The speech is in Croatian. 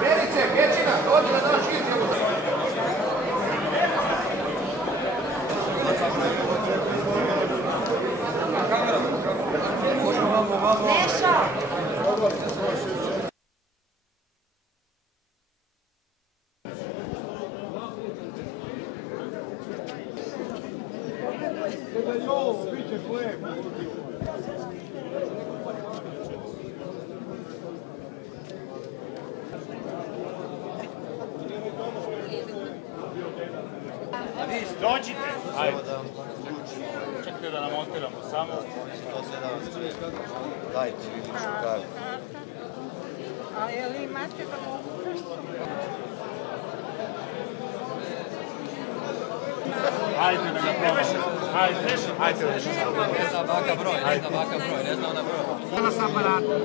Verice, Vječina, dođi na naš izjavu. Neša! Dođite! Ajde. Čekajte da namontiramo samo. Dajte, vidim šukari. A je li imate da mogu nešto? Ajde da ga probamo. Ajde. Ne znam vaka broj, ne znam ona broj. Hvala sa aparatom.